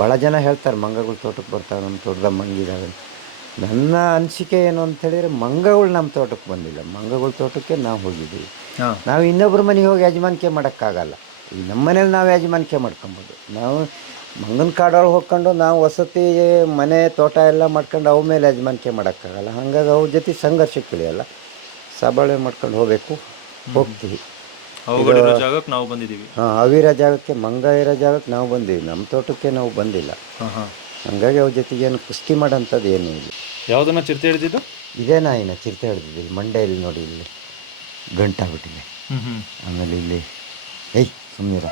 ಭಾಳ ಜನ ಹೇಳ್ತಾರೆ ಮಂಗಗಳು ತೋಟಕ್ಕೆ ಬರ್ತಾವೆ, ನಮ್ಮ ತೋಟದ ಮಂಗಿದಾವೆ. ನನ್ನ ಅನಿಸಿಕೆ ಏನು ಅಂತೇಳಿದರೆ ಮಂಗಗಳು ನಮ್ಮ ತೋಟಕ್ಕೆ ಬಂದಿಲ್ಲ, ಮಂಗಗಳ ತೋಟಕ್ಕೆ ನಾವು ಹೋಗಿದ್ದೀವಿ. ನಾವು ಇನ್ನೊಬ್ಬರ ಮನೆಗೆ ಹೋಗಿ ಯಜಮಾನಿಕೆ ಮಾಡೋಕ್ಕಾಗಲ್ಲ. ಈ ನಮ್ಮ ಮನೇಲಿ ನಾವು ಯಜಮಾನಿಕೆ ಮಾಡ್ಕೊಬೋದು. ನಾವು ಮಂಗನ ಕಾಡೊಳಗೆ ಹೋಗ್ಕೊಂಡು ನಾವು ವಸತಿ ಮನೆ ತೋಟ ಎಲ್ಲ ಮಾಡ್ಕೊಂಡು ಅವ ಮೇಲೆ ಯಜಮಾನಿಕೆ ಮಾಡೋಕ್ಕಾಗಲ್ಲ. ಹಾಗಾಗಿ ಅವ್ರ ಜೊತೆ ಸಂಘರ್ಷಕ್ಕಿಳಿಯಲ್ಲ, ಸಬಾಳೆ ಮಾಡ್ಕೊಂಡು ಹೋಗಬೇಕು, ಹೋಗ್ತೀವಿ. ಜಾಗಕ್ಕೆ ನಾವು ಬಂದಿದ್ದೀವಿ. ಹಾಂ, ಅವಿರೋ ಜಾಗಕ್ಕೆ, ಮಂಗ ಇರೋ ಜಾಗಕ್ಕೆ ನಾವು ಬಂದೀವಿ, ನಮ್ಮ ತೋಟಕ್ಕೆ ನಾವು ಬಂದಿಲ್ಲ. ಹಂಗಾಗಿ ಅವ್ರ ಜೊತೆಗೆ ಏನು ಕುಸ್ತಿ ಮಾಡೋಂಥದ್ದು ಏನೂ ಇಲ್ಲ. ಯಾವುದನ್ನ ಚಿರತೆ ಹಿಡಿದಿದ್ದು? ಇದೇ ನಾಯಿನ ಚಿರತೆ ಹಿಡಿದಿದ್ದಿಲ್ಲ, ಮಂಡೆಯಲ್ಲಿ ನೋಡಿ, ಇಲ್ಲಿ ಗಂಟಾಗ್ಬಿಟ್ಟಿದೆ. ಆಮೇಲೆ ಇಲ್ಲಿ ಸುಮ್ಮನಿರ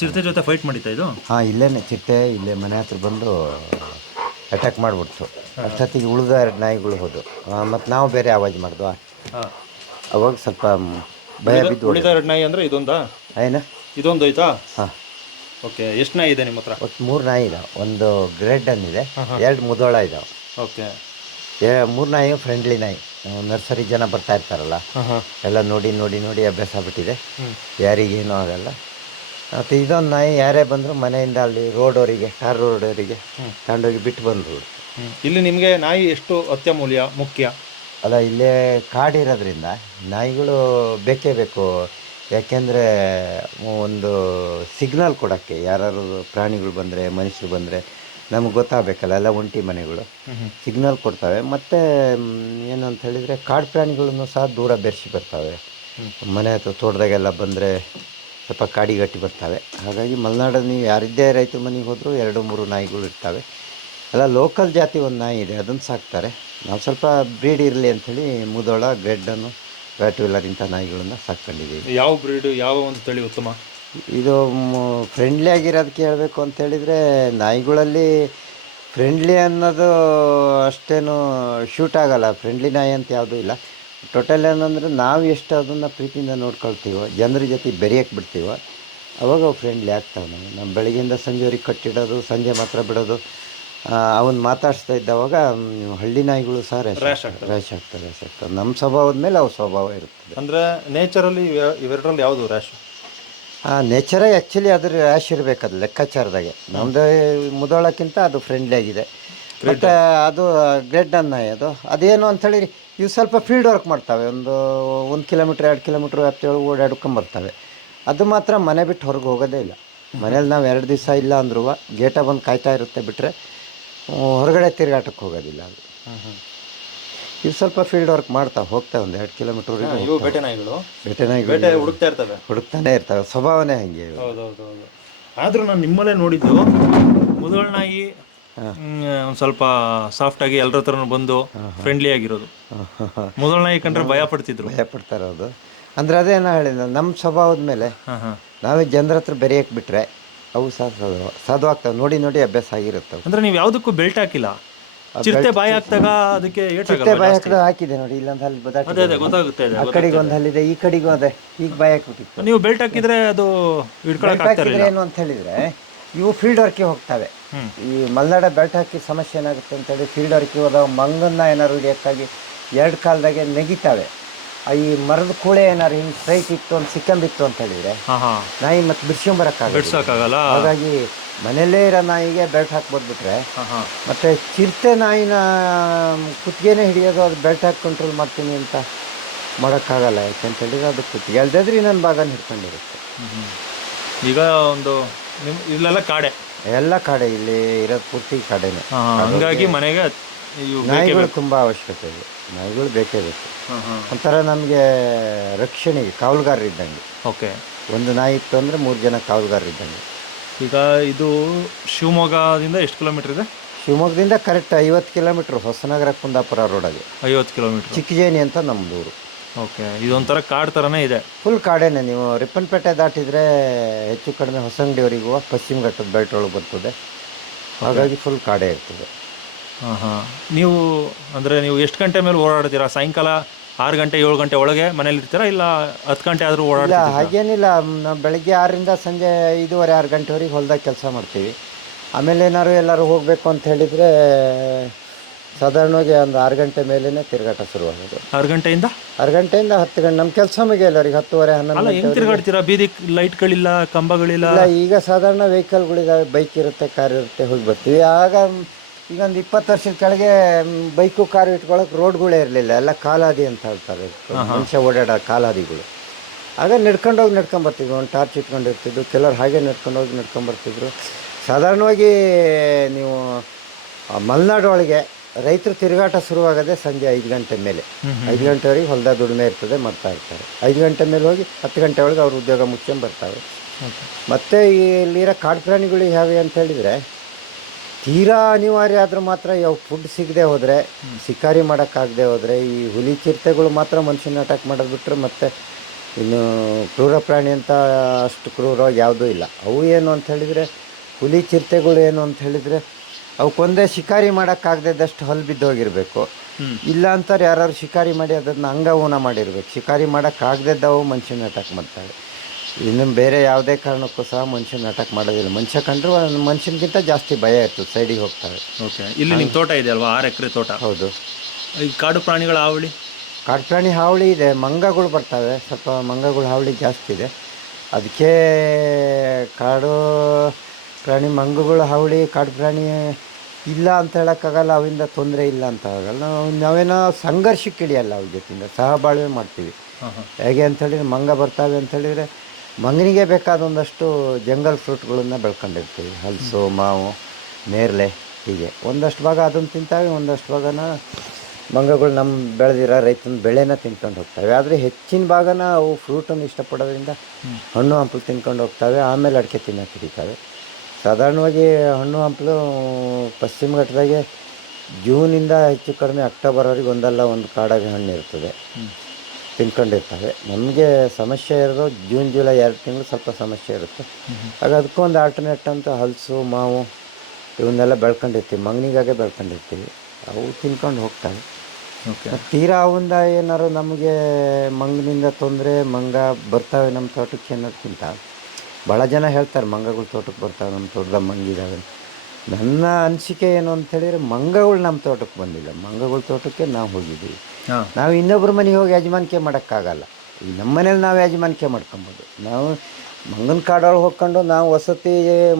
ಚಿರತೆ ಜೊತೆ ಫೈಟ್ ಮಾಡಿತ್ತಾ ಇದು? ಹಾಂ, ಇಲ್ಲೇನೆ ಚಿರತೆ ಇಲ್ಲೇ ಮನೆ ಹತ್ರ ಬಂದು ಅಟ್ಯಾಕ್ ಮಾಡಿಬಿಡ್ತು. ಅಷ್ಟೊತ್ತಿಗೆ ಉಳಿದ 2 ನಾಯಿಗಳು ಹೋದವು. ಮತ್ತು ನಾವು ಬೇರೆ ಆವಾಜ್ ಮಾಡಿದ್ವಾ, ಅವಾಗ ಸ್ವಲ್ಪ ಭಯ ಬಿದ್ದು. ಉಳಿದ 2 ನಾಯಿ ಅಂದರೆ ಇದೊಂದಾ? ಇದೊಂದು ಆಯ್ತಾ? ಹಾಂ. ಓಕೆ, ಎಷ್ಟು ನಾಯಿ ಇದೆ ನಿಮ್ಮ ಹತ್ರ? ಒಟ್ಟು 3 ನಾಯಿ ಇದಾವೆ. ಒಂದು ಗ್ರೇಟ್ ಡನ್ ಇದೆ, 2 ಮುದೋಳ ಇದಾವೆ. ಓಕೆ, 3 ನಾಯಿ ಫ್ರೆಂಡ್ಲಿ ನಾಯಿ. ನರ್ಸರಿ ಜನ ಬರ್ತಾ ಇರ್ತಾರಲ್ಲ, ಎಲ್ಲ ನೋಡಿ ನೋಡಿ ನೋಡಿ ಅಭ್ಯಾಸ ಆಗ್ಬಿಟ್ಟಿದೆ, ಯಾರಿಗೇನೂ ಆಗಲ್ಲ. ಮತ್ತು ಇದೊಂದು ನಾಯಿ ಯಾರೇ ಬಂದರೂ ಮನೆಯಿಂದ ಅಲ್ಲಿ ರೋಡವರಿಗೆ, ಟಾರ್ ರೋಡವರಿಗೆ ತಗೊಂಡೋಗಿ ಬಿಟ್ಟು ಬಂದರು. ಇಲ್ಲಿ ನಿಮಗೆ ನಾಯಿ ಎಷ್ಟು ಅತ್ಯಮೂಲ್ಯ, ಮುಖ್ಯ ಅಲ್ಲ? ಇಲ್ಲೇ ಕಾಡಿರೋದ್ರಿಂದ ನಾಯಿಗಳು ಬೇಕೇ ಬೇಕು. ಯಾಕೆಂದರೆ ಒಂದು ಸಿಗ್ನಲ್ ಕೊಡೋಕ್ಕೆ, ಯಾರು ಪ್ರಾಣಿಗಳು ಬಂದರೆ, ಮನುಷ್ಯರು ಬಂದರೆ ನಮ್ಗೆ ಗೊತ್ತಾಗಬೇಕಲ್ಲ. ಎಲ್ಲ ಒಂಟಿ ಮನೆಗಳು ಸಿಗ್ನಲ್ ಕೊಡ್ತವೆ. ಮತ್ತು ಏನು ಅಂತ ಹೇಳಿದರೆ ಕಾಡು ಪ್ರಾಣಿಗಳನ್ನು ಸಹ ದೂರ ಬೆರೆಸಿ ಬರ್ತವೆ. ಮನೆ ಹತ್ರ ತೋಟದಾಗೆಲ್ಲ ಬಂದರೆ ಸ್ವಲ್ಪ ಕಾಡಿಗಟ್ಟಿ ಬರ್ತವೆ. ಹಾಗಾಗಿ ಮಲೆನಾಡಲ್ಲಿ ನೀವು ಯಾರಿದ್ದೇ ರೈತರ ಮನೆಗೆ ಹೋದರೂ 2-3 ನಾಯಿಗಳು ಇರ್ತವೆ. ಎಲ್ಲ ಲೋಕಲ್ ಜಾತಿ ಒಂದು ನಾಯಿ ಇದೆ, ಅದನ್ನು ಸಾಕ್ತಾರೆ. ನಾವು ಸ್ವಲ್ಪ ಬ್ರೀಡ್ ಇರಲಿ ಅಂಥೇಳಿ ಮುದೋಳ, ಗ್ರೇಡ್ಡನ್ನು, ವ್ಯಾಟ್ವಿಲ್ಲರ್ ಇಂಥ ನಾಯಿಗಳನ್ನು ಸಾಕ್ಕೊಂಡಿದ್ದೀವಿ. ಯಾವ ಬ್ರೀಡು, ಯಾವ ಒಂದು ತಳಿ ಉತ್ತಮ? ಇದು ಫ್ರೆಂಡ್ಲಿ ಆಗಿರೋದಕ್ಕೆ ಹೇಳಬೇಕು ಅಂತೇಳಿದರೆ, ನಾಯಿಗಳಲ್ಲಿ ಫ್ರೆಂಡ್ಲಿ ಅನ್ನೋದು ಅಷ್ಟೇನು ಶೂಟ್ ಆಗೋಲ್ಲ. ಫ್ರೆಂಡ್ಲಿ ನಾಯಿ ಅಂತ ಯಾವುದೂ ಇಲ್ಲ. ಟೋಟಲ್ ಏನಂದರೆ ನಾವು ಎಷ್ಟು ಅದನ್ನು ಪ್ರೀತಿಯಿಂದ ನೋಡ್ಕೊಳ್ತೀವೋ, ಜನರ ಜೊತೆ ಬೆರೆಯೋಕ್ಕೆ ಬಿಡ್ತೀವೋ, ಅವಾಗ ಅವು ಫ್ರೆಂಡ್ಲಿ ಆಗ್ತಾವೆ. ನಾವು ಬೆಳಗ್ಗೆಯಿಂದ ಸಂಜೆವರೆಗೆ ಕಟ್ಟಿಡೋದು, ಸಂಜೆ ಮಾತ್ರ ಬಿಡೋದು. ಅವನ್ನ ಮಾತಾಡಿಸ್ತಾ ಇದ್ದವಾಗ ಹಳ್ಳಿ ನಾಯಿಗಳು ಸಹ ರ್ಯಾಶ್ ಆಗ್ತವೆ. ನಮ್ಮ ಸ್ವಭಾವದ ಮೇಲೆ ಅವು ಸ್ವಭಾವ ಇರ್ತದೆ. ಅಂದರೆ ನೇಚರಲ್ಲಿ ಇವೆರಡರಲ್ಲಿ ಯಾವುದು ರ್ಯಾಶ್? ನೇಚರೇ ಆ್ಯಕ್ಚುಲಿ ಅದ್ರ ರ್ಯಾಶ್ ಇರಬೇಕದು ಲೆಕ್ಕಾಚಾರದಾಗೆ. ನಮ್ಮದು ಮುದೋಳಕ್ಕಿಂತ ಅದು ಫ್ರೆಂಡ್ಲಿ ಆಗಿದೆ. ಮತ್ತು ಅದು ಗ್ರೇಟ್ ಡನ್ ನಾಯಿ. ಅದೇನು ಅಂಥೇಳಿ ಇವು ಸ್ವಲ್ಪ ಫೀಲ್ಡ್ ವರ್ಕ್ ಮಾಡ್ತವೆ. 1 ಕಿಲೋಮೀಟ್ರ್ 2 ಕಿಲೋಮೀಟ್ರ್ ವ್ಯಾಪ್ತಿಯೊಳಗೆ ಓಡಾಡ್ಕೊಂಬರ್ತವೆ. ಅದು ಮಾತ್ರ ಮನೆ ಬಿಟ್ಟು ಹೊರಗೆ ಹೋಗೋದೇ ಇಲ್ಲ. ಮನೇಲಿ ನಾವು 2 ದಿವಸ ಇಲ್ಲ ಅಂದ್ರೂ ಗೇಟ ಬಂದು ಕಾಯ್ತಾ ಇರುತ್ತೆ, ಬಿಟ್ಟರೆ ಹೊರಗಡೆ ತಿರುಗಾಟಕ್ಕೆ ಹೋಗೋದಿಲ್ಲ. ಅದು ಇವು ಸ್ವಲ್ಪ ಫೀಲ್ಡ್ ವರ್ಕ್ ಮಾಡ್ತಾವೆ, ಹೋಗ್ತಾವೆ. 1 2 ಕಿಲೋಮೀಟ್ರ್ವರೆಗೆ. ಬೇಟೆ ನಾಯಿಗಳು ಹುಡುಕ್ತಾನೆ ಇರ್ತವೆ, ಸ್ವಭಾವನೇ ಹಂಗೆ. ಹೌದೌದು. ಆದರೂ ನಾನು ನಿಮ್ಮಲ್ಲೇ ನೋಡಿದ್ದು ಮುದೋಳ ನಾಯಿ ಒಂದು ಸ್ವಲ್ಪ ಸಾಫ್ಟಾಗಿ ಎಲ್ಲರ ಹತ್ರನೂ ಬಂದು ಫ್ರೆಂಡ್ಲಿ ಆಗಿರೋದು. ಮುದೋಳ ನಾಯಿ ಕಂಡ್ರೆ ಭಯ ಪಡ್ತಾರೆ. ಅದು ಅಂದರೆ ಅದೇನೋ ಹೇಳಿದ, ನಮ್ಮ ಸ್ವಭಾವದ ಮೇಲೆ ನಾವೇ ಜನರ ಹತ್ರ ಬೆರೆಯಕ್ಕೆ ಬಿಟ್ಟರೆ ಅವು ಸಾಧು ಆಗ್ತವೆ. ನೋಡಿ ನೋಡಿ ಅಭ್ಯಾಸ ಆಗಿರುತ್ತವೆ. ಅಂದರೆ ನೀವು ಯಾವುದಕ್ಕೂ ಬೆಲ್ಟ್ ಹಾಕಿಲ್ಲ? ಚಿರತೆ ಬಾಯಿ ಹಾಕ್ದಾಗ ಅದಕ್ಕೆ ಚಿರತೆ ಬಾಯಿ ಹಾಕಿದ ಹಾಕಿದೆ ನೋಡಿ, ಇಲ್ಲೊಂದು ಹಲ್ಲಿ ಗೊತ್ತಾಗುತ್ತೆ. ಆ ಕಡೆಗೆ ಒಂದು ಹಲ್ಲಿದೆ, ಈ ಕಡೆಗೂ ಅದೇ. ಈಗ ಬಾಯಿ ಹಾಕ್ಬಿಟ್ಟಿತ್ತು. ನೀವು ಬೆಲ್ಟ್ ಹಾಕಿದ್ರೆ ಅದು ಹಾಕಿದ್ರೆ ಏನು ಅಂತ ಹೇಳಿದರೆ, ಇವು ಫೀಲ್ಡ್ ವರ್ಕಿಗೆ ಹೋಗ್ತವೆ. ಈ ಮಲೆನಾಡ ಬೆಲ್ಟ್ ಹಾಕಿ ಸಮಸ್ಯೆ ಏನಾಗುತ್ತೆ ಅಂತೇಳಿ, ಫೀಲ್ಡ್ ವರ್ಕಿಗೆ ಹೋದಾಗ ಮಂಗನ್ನ ಏನಾದ್ರು ಹಿಡಿಯೋಕ್ಕಾಗಿ 2 ಕಾಲದಾಗೆ ನೆಗಿತಾವೆ. ಈ ಮರದ ಕೂಳೆ ಏನಾರು ಹಿಂಗೆ ಸ್ಟ್ರೈಟ್ ಇತ್ತು ಅಂತ ಸಿಕ್ಕಂಬಿತ್ತು ಅಂತ ಹೇಳಿದರೆ ನಾಯಿ ಮತ್ತೆ ಬಿಡ್ಸ್ಕೊಂಬರಕ್ಕಾಗಲ್ಲ. ಹಾಗಾಗಿ ಮನೆಯಲ್ಲೇ ಇರೋ ನಾಯಿಗೆ ಬೆಲ್ಟ್ ಹಾಕ್ಬೋದ್ಬಿಟ್ರೆ, ಮತ್ತು ಚಿರತೆ ನಾಯಿನ ಕುತ್ತಿಗೆನೇ ಹಿಡಿಯೋದು, ಅದು ಬೆಲ್ಟ್ ಹಾಕಿ ಕಂಟ್ರೋಲ್ ಮಾಡ್ತೀನಿ ಅಂತ ಮಾಡೋಕ್ಕಾಗಲ್ಲ. ಯಾಕೆಂತೇಳಿದ್ರೆ ಅದು ಕುತ್ತಿಗೆ ಅಲ್ದಿದ್ರೆ ಇನ್ನೊಂದು ಭಾಗನ ಹಿಡ್ಕೊಂಡಿರುತ್ತೆ. ಈಗ ಒಂದು ಇಲ್ಲೆಲ್ಲ ಕಾಡೆ, ಎಲ್ಲ ಕಾಡೆ, ಇಲ್ಲಿ ಇರೋದು ಪೂರ್ತಿ ಕಾಡೆನೇ. ಹಂಗಾಗಿ ಮನೆಗೆ ನಾಯಿಗಳು ತುಂಬ ಅವಶ್ಯಕತೆ ಇದೆ. ನಾಯಿಗಳು ಬೇಕೇ ಬೇಕು. ಒಂಥರ ನಮಗೆ ರಕ್ಷಣೆಗೆ ಕಾವಲುಗಾರರಿದ್ದಂಗೆ. ಓಕೆ, ಒಂದು ನಾಯಿ ಇತ್ತು ಅಂದರೆ 3 ಜನ ಕಾವಲುಗಾರರಿದ್ದಂಗೆ. ಈಗ ಇದು ಶಿವಮೊಗ್ಗದಿಂದ ಎಷ್ಟು ಕಿಲೋಮೀಟ್ರ್ ಇದೆ? ಶಿವಮೊಗ್ಗದಿಂದ ಕರೆಕ್ಟ್ 50 ಕಿಲೋಮೀಟ್ರ್. ಹೊಸನಗರ ಕುಂದಾಪುರ ರೋಡಾಗೆ 50 ಕಿಲೋಮೀಟ್ರ್. ಚಿಕ್ಕಜೇನಿ ಅಂತ ನಮ್ಮದು ಊರು. ಓಕೆ, ಇದೊಂಥರ ಕಾಡು ಥರನೇ ಇದೆ. ಫುಲ್ ಕಾಡೇನೆ. ನೀವು ರಿಪ್ಪನ್ಪೇಟೆ ದಾಟಿದರೆ ಹೆಚ್ಚು ಕಡಿಮೆ ಹೊಸಂಗಡಿವರೆಗೂ ಪಶ್ಚಿಮ ಘಟ್ಟದ ಬೆಲ್ಟ್ ಒಳಗೆ ಬರ್ತದೆ. ಹಾಗಾಗಿ ಫುಲ್ ಕಾಡೇ ಇರ್ತದೆ. ನೀವು ಅಂದರೆ ನೀವು ಎಷ್ಟು ಗಂಟೆ ಮೇಲೆ ಓಡಾಡ್ತೀರಾ? ಸಾಯಂಕಾಲ 6 ಗಂಟೆ 7 ಗಂಟೆ ಒಳಗೆ ಮನೇಲಿ ಇರ್ತೀರಾ, ಇಲ್ಲ 10 ಗಂಟೆ ಆದರೂ ಓಡಾಡ್ತೀರಾ? ಹಾಗೇನಿಲ್ಲ. ನಾವು ಬೆಳಗ್ಗೆ 6ರಿಂದ ಸಂಜೆ 5:30 6 ಗಂಟೆವರೆಗೆ ಹೊಲದಾಗ ಕೆಲಸ ಮಾಡ್ತೀವಿ. ಆಮೇಲೆ ಎಲ್ಲರೂ ಹೋಗಬೇಕು ಅಂತ ಹೇಳಿದರೆ ಸಾಧಾರಣವಾಗಿ ಒಂದು 6 ಗಂಟೆ ಮೇಲೇ ತಿರುಗಾಟ ಶುರುವಾಗೋದು. 6 ಗಂಟೆಯಿಂದ 6 ಗಂಟೆಯಿಂದ 10 ಗಂಟೆ ನಮ್ಮ ಕೆಲಸ ಮುಗಿಯಲ್ಲ ಅವ್ರಿಗೆ 10:30 11 ಅಲ್ಲ, ಹೆಂಗ್ ತಿರುಗಾಡ್ತೀರಾ? ಬೀದಿ ಲೈಟ್ಗಳಿಲ್ಲ, ಕಂಬಗಳಿಲ್ಲ. ಇಲ್ಲ. ಈಗ ಸಾಧಾರಣ ವೆಹಿಕಲ್ಗಳಿದ್ದಾವೆ, ಬೈಕ್ ಇರುತ್ತೆ, ಕಾರ್ ಇರುತ್ತೆ, ಹೋಗಿ ಬರ್ತೀವಿ. ಆಗ ಈಗ ಒಂದು 20 ವರ್ಷದ ಕೆಳಗೆ ಬೈಕು ಕಾರು ಇಟ್ಕೊಳ್ಳೋಕೆ ರೋಡ್ಗಳೇ ಇರಲಿಲ್ಲ, ಎಲ್ಲ ಕಾಲಾದಿ ಅಂತ ಹೇಳ್ತಾರೆ, ಮನುಷ್ಯ ಓಡಾಡೋ ಕಾಲಾದಿಗಳು. ಆಗ ನಡ್ಕೊಂಡೋಗಿ ನಡ್ಕೊಂಬರ್ತಿದ್ವಿ, ಒಂದು ಟಾರ್ಚ್ ಇಟ್ಕೊಂಡಿರ್ತಿದ್ವು, ಕೆಲವ್ರು ಹಾಗೆ ನಡ್ಕೊಂಡೋಗಿ ನಡ್ಕೊಂಬರ್ತಿದ್ರು. ಸಾಧಾರಣವಾಗಿ ನೀವು ಮಲೆನಾಡು ಒಳಗೆ ರೈತರು ತಿರುಗಾಟ ಶುರುವಾಗೋದೇ ಸಂಜೆ 5 ಗಂಟೆ ಮೇಲೆ. 5 ಗಂಟೆವರೆಗೆ ಹೊಲದ ದುಡಿಮೆ ಇರ್ತದೆ, ಮಾಡ್ತಾ ಇರ್ತಾರೆ. 5 ಗಂಟೆ ಮೇಲೆ ಹೋಗಿ 10 ಗಂಟೆ ಒಳಗೆ ಅವ್ರ ಉದ್ಯೋಗ ಮುಗಿಸ್ಕೊಂಡು ಬರ್ತಾವೆ. ಮತ್ತು ಇಲ್ಲಿರೋ ಕಾಡು ಪ್ರಾಣಿಗಳು ಯಾವೆ ಅಂತ ಹೇಳಿದರೆ, ತೀರಾ ಅನಿವಾರ್ಯ ಆದರೂ ಮಾತ್ರ ಯಾವ ಫುಡ್ ಸಿಗದೆ ಹೋದರೆ, ಶಿಕಾರಿ ಮಾಡೋಕ್ಕಾಗದೆ ಹೋದರೆ, ಈ ಹುಲಿ ಚಿರತೆಗಳು ಮಾತ್ರ ಮನುಷ್ಯನ ಅಟ್ಯಾಕ್ ಮಾಡೋದು ಬಿಟ್ಟರೆ ಮತ್ತೆ ಇನ್ನು ಕ್ರೂರ ಪ್ರಾಣಿ ಅಂತ ಅಷ್ಟು ಕ್ರೂರವಾಗಿ ಯಾವುದೂ ಇಲ್ಲ. ಅವು ಏನು ಅಂತ ಹೇಳಿದರೆ, ಹುಲಿ ಚಿರತೆಗಳು ಏನು ಅಂತ ಹೇಳಿದರೆ, ಅವಕ್ಕೊಂದೇ ಶಿಕಾರಿ ಮಾಡೋಕ್ಕಾಗದಷ್ಟು ಹಲ್ಲು ಬಿದ್ದೋಗಿರಬೇಕು. ಇಲ್ಲ ಅಂತಾರೆ ಯಾರು ಶಿಕಾರಿ ಮಾಡಿ ಅದನ್ನು ಅಂಗವೂನ ಮಾಡಿರ್ಬೇಕು. ಶಿಕಾರಿ ಮಾಡೋಕ್ಕಾಗದವು ಮನುಷ್ಯನ ಅಟ್ಯಾಕ್ ಮಾಡ್ತಾವೆ. ಇನ್ನು ಬೇರೆ ಯಾವುದೇ ಕಾರಣಕ್ಕೂ ಸಹ ಮನುಷ್ಯನ ಅಟ್ಯಾಕ್ ಮಾಡೋದಿಲ್ಲ. ಮನುಷ್ಯ ಕಂಡ್ರೆ ಮನುಷ್ಯನಿಗಿಂತ ಜಾಸ್ತಿ ಭಯ ಇರ್ತದೆ, ಸೈಡಿಗೆ ಹೋಗ್ತವೆ. ಓಕೆ, ಇಲ್ಲಿ ನಿಮ್ಮ ತೋಟ ಇದೆ ಅಲ್ವಾ, 6 ಎಕರೆ ತೋಟ? ಹೌದು. ಈ ಕಾಡು ಪ್ರಾಣಿಗಳ ಹಾವಳಿ? ಕಾಡು ಪ್ರಾಣಿ ಹಾವಳಿ ಇದೆ, ಮಂಗಗಳು ಬರ್ತವೆ, ಸ್ವಲ್ಪ ಮಂಗಗಳ ಹಾವಳಿ ಜಾಸ್ತಿ ಇದೆ. ಅದಕ್ಕೆ ಕಾಡು ಪ್ರಾಣಿ ಮಂಗಗಳ ಹಾವಳಿ, ಕಾಡು ಪ್ರಾಣಿ ಇಲ್ಲ ಅಂತ ಹೇಳೋಕ್ಕಾಗಲ್ಲ, ಅವಿಂದ ತೊಂದರೆ ಇಲ್ಲ ಅಂತ ಆಗಲ್ಲ. ನಾವೇನೋ ಸಂಘರ್ಷಕ್ಕೆ ಇಳಿಯಲ್ಲ ಅವ್ರ ಜೊತೆಯಿಂದ, ಸಹಬಾಳ್ವೆ ಮಾಡ್ತೀವಿ. ಹೇಗೆ ಅಂಥೇಳಿದ್ರೆ, ಮಂಗ ಬರ್ತಾವೆ ಅಂಥೇಳಿದರೆ ಮಂಗನಿಗೆ ಬೇಕಾದ ಒಂದಷ್ಟು ಜಂಗಲ್ ಫ್ರೂಟ್ಗಳನ್ನು ಬೆಳ್ಕೊಂಡಿರ್ತೀವಿ. ಹಲಸು, ಮಾವು, ನೇರಳೆ, ಹೀಗೆ ಒಂದಷ್ಟು ಭಾಗ ಅದನ್ನು ತಿಂತಾವೆ, ಒಂದಷ್ಟು ಭಾಗನ ಮಂಗಗಳು ನಮ್ಮ ಬೆಳೆದಿರೋ ರೈತನ ಬೆಳೆನ ತಿನ್ಕೊಂಡು ಹೋಗ್ತವೆ. ಆದರೆ ಹೆಚ್ಚಿನ ಭಾಗನ ಅವು ಫ್ರೂಟನ್ನು ಇಷ್ಟಪಡೋದ್ರಿಂದ ಹಣ್ಣು ಹಂಪಲು ತಿನ್ಕೊಂಡು ಹೋಗ್ತವೆ. ಆಮೇಲೆ ಅಡಿಕೆ ತಿನ್ನೋಕೆ ಹಿಡಿತವೆ. ಸಾಧಾರಣವಾಗಿ ಹಣ್ಣು ಹಂಪಲು ಪಶ್ಚಿಮ ಘಟ್ಟದಾಗೆ ಜೂನಿಂದ ಹೆಚ್ಚು ಕಡಿಮೆ ಅಕ್ಟೋಬರ್ವರೆಗೆ ಒಂದಲ್ಲ ಒಂದು ಕಾಡಾಗಿ ಹಣ್ಣು ಇರ್ತದೆ, ತಿನ್ಕೊಂಡಿರ್ತವೆ. ನಮಗೆ ಸಮಸ್ಯೆ ಇರೋದು ಜೂನ್ ಜುಲೈ 2 ತಿಂಗಳು ಸ್ವಲ್ಪ ಸಮಸ್ಯೆ ಇರುತ್ತೆ. ಆಗ ಅದಕ್ಕೂ ಒಂದು ಆಲ್ಟರ್ನೇಟ್ ಅಂತ ಹಲಸು, ಮಾವು ಇವನ್ನೆಲ್ಲ ಬೆಳ್ಕೊಂಡಿರ್ತೀವಿ, ಮಂಗನಿಗಾಗೆ ಬೆಳ್ಕೊಂಡಿರ್ತೀವಿ. ಅವು ತಿನ್ಕೊಂಡು ಹೋಗ್ತವೆ. ತೀರಾ ಅವಿಂದ ಏನಾರು ನಮಗೆ ಮಂಗನಿಂದ ತೊಂದರೆ, ಮಂಗ ಬರ್ತವೆ ನಮ್ಮ ತೋಟಕ್ಕೆ ಅನ್ನೋದಕ್ಕಿಂತ, ಭಾಳ ಜನ ಹೇಳ್ತಾರೆ ಮಂಗಗಳು ತೋಟಕ್ಕೆ ಬರ್ತಾವೆ, ನಮ್ಮ ತೋಟದ ಮಂಗಿದ್ದಾವೆ. ನನ್ನ ಅನಿಸಿಕೆ ಏನು ಅಂತ ಹೇಳಿದರೆ, ಮಂಗಗಳು ನಮ್ಮ ತೋಟಕ್ಕೆ ಬಂದಿಲ್ಲ, ಮಂಗಗಳ ತೋಟಕ್ಕೆ ನಾವು ಹೋಗಿದ್ದೀವಿ. ನಾವು ಇನ್ನೊಬ್ಬರ ಮನೆಗೆ ಹೋಗಿ ಯಜಮಾನಿಕೆ ಮಾಡೋಕ್ಕಾಗಲ್ಲ. ಈಗ ನಮ್ಮ ಮನೇಲಿ ನಾವು ಯಜಮಾನಿಕೆ ಮಾಡ್ಕೊಬೋದು. ನಾವು ಮಂಗನ ಕಾಡೊಳಗೆ ಹೋಗ್ಕೊಂಡು ನಾವು ವಸತಿ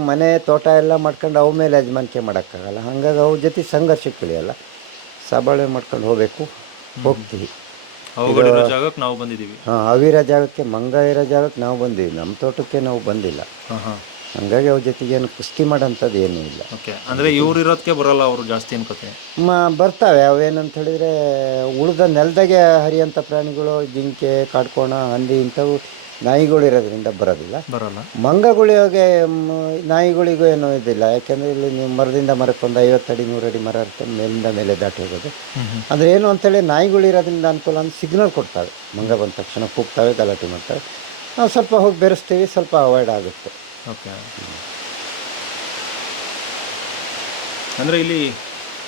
ಮನೆ ತೋಟ ಎಲ್ಲ ಮಾಡ್ಕೊಂಡು ಅವ ಮೇಲೆ ಯಜಮಾನಿಕೆ ಮಾಡೋಕ್ಕಾಗಲ್ಲ. ಹಾಗಾಗಿ ಅವ್ರ ಜೊತೆ ಸಂಘರ್ಷಕ್ಕೆ ಇಳಿಯಲ್ಲ, ಸಬಾಳೆ ಮಾಡ್ಕೊಂಡು ಹೋಗ್ತೀವಿ. ಜಾಗಕ್ಕೆ ನಾವು ಬಂದಿದ್ದೀವಿ. ಅವಿರೋ ಜಾಗಕ್ಕೆ, ಮಂಗ ಇರೋ ಜಾಗಕ್ಕೆ ನಾವು ಬಂದೀವಿ, ನಮ್ಮ ತೋಟಕ್ಕೆ ನಾವು ಬಂದಿಲ್ಲ. ಹಂಗಾಗಿ ಅವ್ರ ಜೊತೆಗೆ ಏನು ಕುಸ್ತಿ ಮಾಡೋಂಥದ್ದು ಏನೂ ಇಲ್ಲ. ಓಕೆ, ಅಂದರೆ ಇವ್ರು ಇರೋದಕ್ಕೆ ಬರೋಲ್ಲ ಅವರು ಜಾಸ್ತಿ ಅನ್ಕೋತೆ? ಬರ್ತಾವೆ. ಅವೇನಂತ ಹೇಳಿದರೆ, ಉಳಿದ ನೆಲದಾಗೆ ಹರಿಯೋಂಥ ಪ್ರಾಣಿಗಳು, ಜಿಂಕೆ, ಕಾಡ್ಕೋಣ, ಹಂದಿ ಇಂಥವು ನಾಯಿಗಳು ಇರೋದ್ರಿಂದ ಬರೋದಿಲ್ಲ. ಮಂಗಗಳಿಗೆ ನಾಯಿಗಳಿಗೂ ಏನೂ ಇದಿಲ್ಲ. ಯಾಕೆಂದರೆ ಇಲ್ಲಿ ನೀವು ಮರದಿಂದ ಮರಕ್ಕೆ ಒಂದು 50 ಅಡಿ 100 ಅಡಿ ಮರ ಇರುತ್ತೆ, ಮೇಲಿಂದ ಮೇಲೆ ದಾಟಿ ಹೋಗೋದು. ಅಂದರೆ ಏನು ಅಂತೇಳಿ, ನಾಯಿಗಳು ಇರೋದ್ರಿಂದ ಅನುಕೂಲ ಅಂತ ಸಿಗ್ನಲ್ ಕೊಡ್ತವೆ. ಮಂಗ ಬಂದ ತಕ್ಷಣ ಕೂಗ್ತವೆ, ಗಲಾಟೆ ಮಾಡ್ತವೆ. ನಾವು ಸ್ವಲ್ಪ ಹೋಗಿ ಬೆರೆಸ್ತೀವಿ, ಸ್ವಲ್ಪ ಅವಾಯ್ಡ್ ಆಗುತ್ತೆ. ಓಕೆ, ಅಂದರೆ ಇಲ್ಲಿ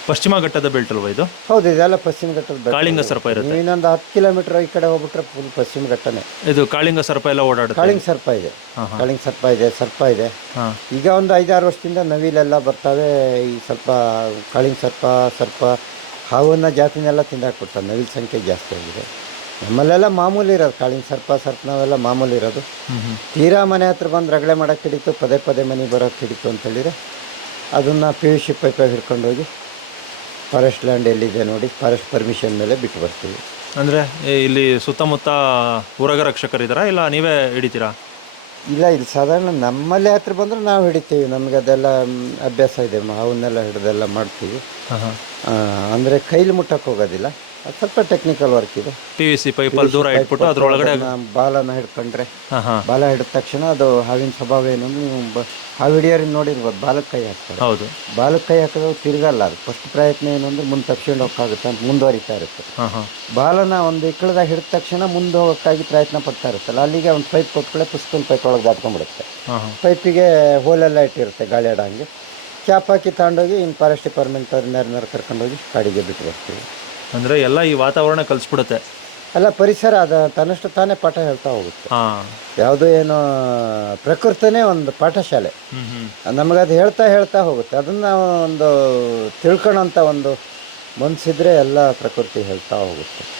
ಪಶ್ಚಿಮ ಘಟ್ಟದ ಬೆಲ್ಟ್ ಅಲ್ವಾ ಇದು? ಹೌದು, ಇದೆಲ್ಲ ಪಶ್ಚಿಮ ಘಟ್ಟದ ಬೆಲ್ಟ್. ಕಾಳಿಂಗ ಸರ್ಪ ಇರುತ್ತೆ. ಇನ್ನೊಂದು 10 ಕಿಲೋಮೀಟರ್ ಈ ಕಡೆ ಹೋಗ್ಬಿಟ್ರೆ ಫುಲ್ ಪಶ್ಚಿಮ ಘಟ್ಟನೇ. ಇದು ಕಾಳಿಂಗ ಸರ್ಪ ಎಲ್ಲ ಓಡಾಡುತ್ತೆ? ಕಾಳಿಂಗ ಸರ್ಪ ಇದೆ, ಸರ್ಪ ಇದೆ. ಈಗ ಒಂದು 5-6 ವರ್ಷದಿಂದ ನವಿಲೆಲ್ಲ ಬರ್ತವೆ. ಈ ಸ್ವಲ್ಪ ಕಾಳಿಂಗ ಸರ್ಪ ಹಾವನ್ನ ಜಾತಿನೆಲ್ಲ ತಿಂದಾಕ್ಬಿಡ್ತಾರೆ. ನವಿಲು ಸಂಖ್ಯೆ ಜಾಸ್ತಿ ಆಗಿದೆ. ನಮ್ಮಲ್ಲೆಲ್ಲ ಮಾಮೂಲಿ ಇರೋದು ಕಾಳಿಂಗ ಸರ್ಪನಾವೆಲ್ಲ ಮಾಮೂಲಿ ಇರೋದು. ತೀರಾ ಮನೆ ಹತ್ರ ಬಂದು ರಗಳೆ ಮಾಡೋಕ್ಕೆ ಹಿಡಿತು, ಪದೇ ಪದೇ ಮನೆಗೆ ಬರೋಕ್ಕೆ ಹಿಡಿತು ಅಂತೇಳಿದರೆ ಅದನ್ನು PVC ಪೈಪಾಗಿ ಹಿಡ್ಕೊಂಡು ಹೋಗಿ ಫಾರೆಸ್ಟ್ ಲ್ಯಾಂಡ್ ಎಲ್ಲಿದೆ ನೋಡಿ, ಫಾರೆಸ್ಟ್ ಪರ್ಮಿಷನ್ ಮೇಲೆ ಬಿಟ್ಟು ಬರ್ತೀವಿ. ಅಂದರೆ ಇಲ್ಲಿ ಸುತ್ತಮುತ್ತ ಊರಗ ರಕ್ಷಕರಿದ್ದಾರಾ, ಇಲ್ಲ ನೀವೇ ಹಿಡಿತೀರಾ? ಇಲ್ಲ, ಇಲ್ಲಿ ಸಾಧಾರಣ ನಮ್ಮಲ್ಲೇ ಹತ್ರ ಬಂದರೆ ನಾವು ಹಿಡಿತೀವಿ. ನಮಗೆ ಅದೆಲ್ಲ ಅಭ್ಯಾಸ ಇದೆ, ಅವನ್ನೆಲ್ಲ ಹಿಡಿದೆಲ್ಲ ಮಾಡ್ತೀವಿ. ಅಂದರೆ ಕೈಲಿ ಮುಟ್ಟಕ್ಕೆ ಹೋಗೋದಿಲ್ಲ, ಅದು ಸ್ವಲ್ಪ ಟೆಕ್ನಿಕಲ್ ವರ್ಕ್ ಇದೆ. PVC ಪೈಪಲ್ಲಿ ದೂರ ಇಟ್ಬಿಟ್ಟು ಅದರೊಳಗಡೆ ಬಾಲನ ಹಿಡ್ಕೊಂಡ್ರೆ, ಬಾಲ ಹಿಡಿದ ತಕ್ಷಣ ಅದು ಹಾವಿನ ಸ್ವಭಾವ ಏನು ಅಂದ್ರೆ, ನೀವು ಹಾವು ಹಿಡಿಯೋರಿಂದ ನೋಡಿರ್ಬೋದು, ಬಾಲಕ್ಕೆ ಕೈ ಹಾಕ್ತಾರೆ. ಹೌದು, ಬಾಲಕ್ಕೆ ಕೈ ಹಾಕಿದ್ರೆ ತಿರುಗಲ್ಲ. ಅದು ಫಸ್ಟ್ ಪ್ರಯತ್ನ ಏನು ಅಂದರೆ ಮುಂದೆ ತಪ್ಪಿಸ್ಕೊಂಡು ಹೋಗೋಕ್ಕಾಗುತ್ತೆ ಅಂತ ಮುಂದುವರಿತಾ ಇರುತ್ತೆ. ಬಾಲನ ಒಂದು ಇಕ್ಕಳದಾಗ ಹಿಡಿದ ತಕ್ಷಣ ಮುಂದೆ ಹೋಗೋಕ್ಕಾಗಿ ಪ್ರಯತ್ನ ಪಡ್ತಾ ಇರುತ್ತಲ್ಲ, ಅಲ್ಲಿಗೆ ಒಂದು ಪೈಪ್ ಕೊಟ್ಕೊಳ್ಳೆ ಪುಸ್ತಕ ಪೈಪ್ ಒಳಗೆ ದಾಟ್ಕೊಂಡ್ಬಿಡುತ್ತೆ. ಪೈಪಿಗೆ ಹೋಲೆಲ್ಲ ಇಟ್ಟಿರುತ್ತೆ ಗಾಳಿ ಆಡೋಂಗೆ. ಕ್ಯಾಪ್ ಹಾಕಿ ತಗೊಂಡೋಗಿ ಇನ್ನು ಫಾರೆಸ್ಟ್ ಡಿಪಾರ್ಟ್ಮೆಂಟ್ ಅವ್ರನ್ನ ಕರ್ಕೊಂಡೋಗಿ ಕಾಡಿಗೆ ಬಿಟ್ಟು ಬರ್ತೀವಿ. ಅಂದರೆ ಎಲ್ಲ ಈ ವಾತಾವರಣ ಕಲಿಸ್ಬಿಡುತ್ತೆ. ಅಲ್ಲ, ಪರಿಸರ ಅದು ತನ್ನಷ್ಟು ತಾನೇ ಪಾಠ ಹೇಳ್ತಾ ಹೋಗುತ್ತೆ. ಯಾವುದೋ ಏನೋ ಪ್ರಕೃತಿನೇ ಒಂದು ಪಾಠಶಾಲೆ. ನಮಗದು ಹೇಳ್ತಾ ಹೋಗುತ್ತೆ. ಅದನ್ನು ಒಂದು ತಿಳ್ಕೊಳ್ಳೋಂಥ ಒಂದು ಮನಸ್ಸಿದ್ರೆ ಎಲ್ಲ ಪ್ರಕೃತಿ ಹೇಳ್ತಾ ಹೋಗುತ್ತೆ.